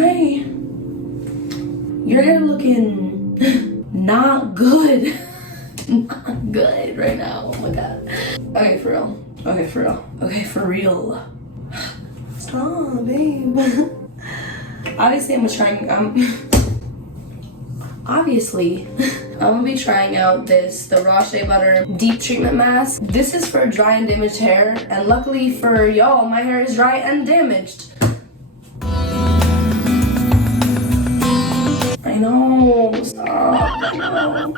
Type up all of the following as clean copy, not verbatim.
Hi. Your hair looking not good. Not good right now. Oh my god. Okay, for real. Okay, for real. Okay, for real. Stop, babe. Obviously, I'm gonna be trying out the Raw Shea Butter Deep Treatment Mask. This is for dry and damaged hair, and luckily for y'all, my hair is dry and damaged. I know, stop, I know.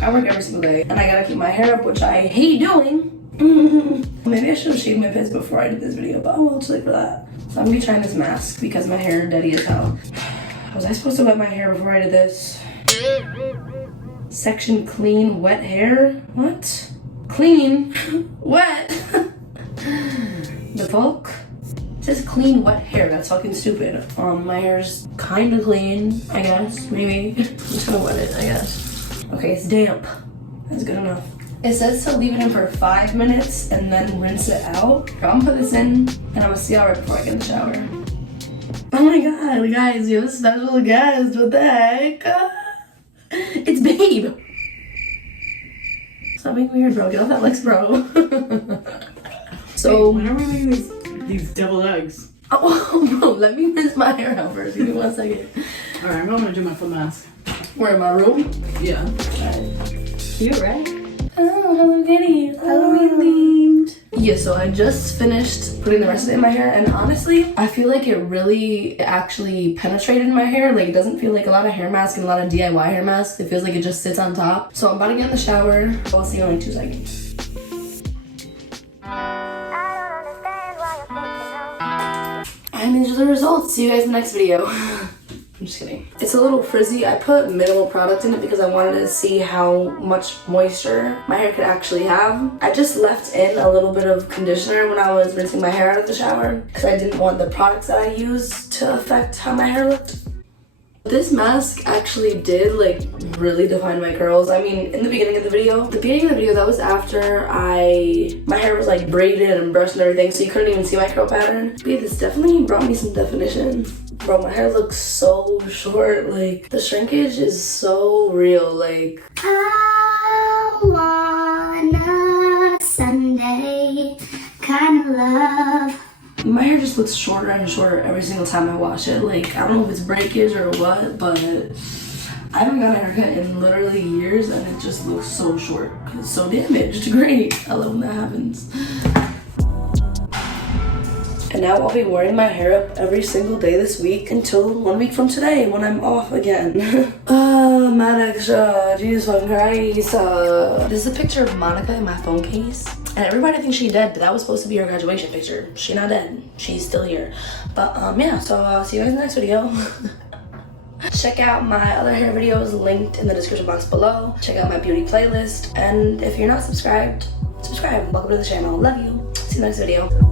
I work every single day, and I gotta keep my hair up, which I hate doing. Maybe I should have shaved my pits before I did this video, but I'm well too late for that. So I'm gonna be trying this mask because my hair is dirty as hell. Was I supposed to wet my hair before I did this? Section clean, wet hair? What? Clean? Wet? The fuck? It says clean, wet hair. That's fucking stupid. My hair's kind of clean, I guess. Maybe. I'm just gonna wet it, I guess. Okay, it's damp. That's good enough. It says to leave it in for 5 minutes and then rinse it out. I'm gonna put this in and I'm gonna see y'all right before I get in the shower. Oh my god, guys, you have a special guest. What the heck? It's Babe. Stop being weird, bro. Get off that Lex, bro. So, wait, when are we making these double eggs? Oh, bro, let me rinse my hair out first. Give me 1 second. Alright, I'm gonna do my foot mask. Where, in my room? Yeah. Cute, right? Oh, Hello Kitty. Halloween themed. Yeah, so I just finished putting the rest of it in my hair, and honestly, I feel like it really actually penetrated my hair. Like, it doesn't feel like a lot of hair masks and a lot of DIY hair masks. It feels like it just sits on top. So I'm about to get in the shower. I'll see you in like 2 seconds. And these are the results. See you guys in the next video. I'm just kidding. It's a little frizzy. I put minimal product in it because I wanted to see how much moisture my hair could actually have. I just left in a little bit of conditioner when I was rinsing my hair out of the shower because I didn't want the products that I used to affect how my hair looked. This mask actually did like really define my curls. I mean, in the beginning of the video, that was after my hair was like braided and brushed and everything, so you couldn't even see my curl pattern. But yeah, this definitely brought me some definition. Bro, my hair looks so short. Like, the shrinkage is so real. Like, I want a Sunday kind of love. my hair just looks shorter and shorter every single time I wash it. Like, I don't know if it's breakage or what, but I haven't got a haircut in literally years and it just looks so short because it's so damaged. Great. I love when that happens. And now I'll be wearing my hair up every single day this week until 1 week from today when I'm off again. Mad extra, Jesus fucking Christ. This is a picture of Monica in my phone case. And everybody thinks she's dead, but that was supposed to be her graduation picture. She's not dead, she's still here. But yeah, so I'll see you guys in the next video. Check out my other hair videos linked in the description box below. Check out my beauty playlist. And if you're not subscribed, subscribe. Welcome to the channel. Love you. See you in the next video.